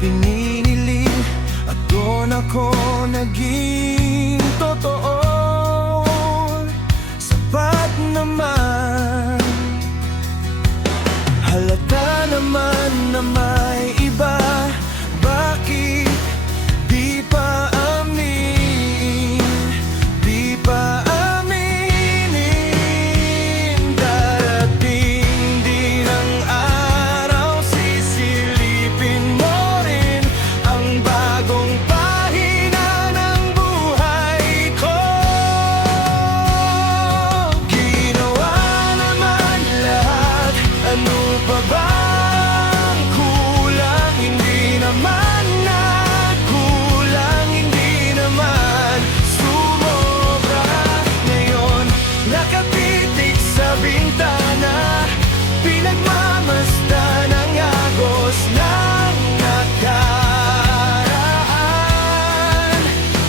pininiling at doon ako naging totoo. Sapat naman, halata naman na may iba. Bakit di pa amin, di pa aminin? Darating din ang araw, sisilipin mo rin ang bagong pahina ng buhay ko. Ginawa naman lahat, ano pa ba? Pinagmamasdan ang agos ng nakaraan.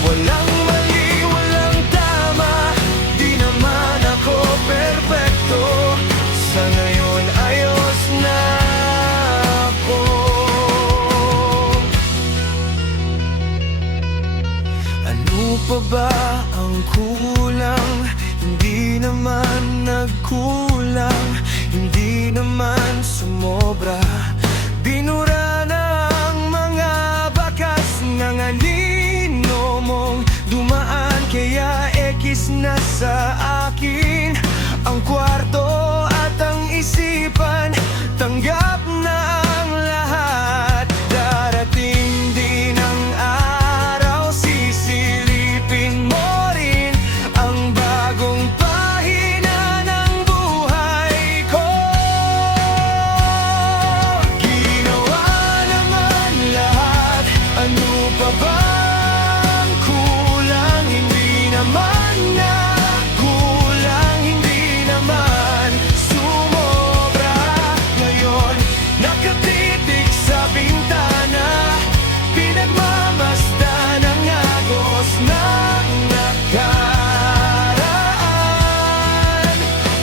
Walang mali, walang tama, di naman ako perpekto. Sa ngayon ayos na ako. Ano pa ba ang kulang? Hindi naman nagkulang, hindi naman sumobra. Binura na ang mga bakas ng anino mong dumaan. Kaya ekis na sa akin ang kwarto at ang isipan. Tanggap na ang lahat. Darating din ang araw, sisilipin mo rin ang bagong pahina ng buhay ko. Ginawa naman lahat, ano pa bang kulang? Hindi naman nagkulang, hindi naman sumobra. Ngayon nakatitig sa bintana, pinagmamasdan ang agos ng nakaraan.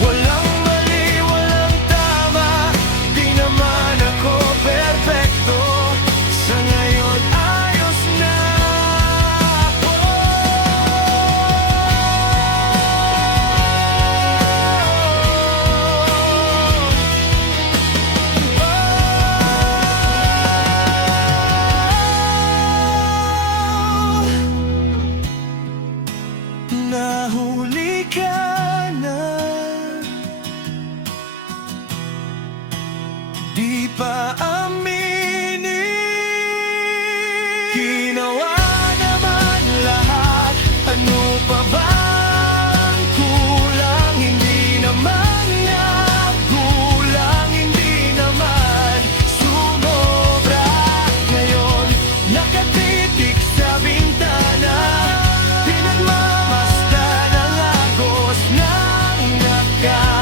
Walang mali, walang tama, di naman ako perpekto. Sa ngayon ayos na ako. Nahuli ka na, di pa aminin. Ginawa naman lahat, ano pa bang kulang? Hindi naman nagkulang, hindi naman sumobra. Ngayon nakatitig sa bintana, pinagmamasdan ang agos ng nakaraan.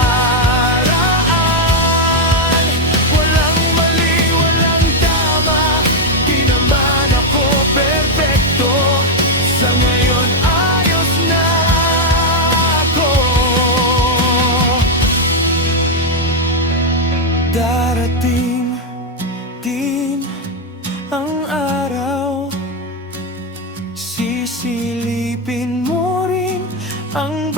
Walang mali, walang tama, di naman ako perpekto. Sa ngayon ayos na ako. Darating din ang araw, sisilipin mo rin ang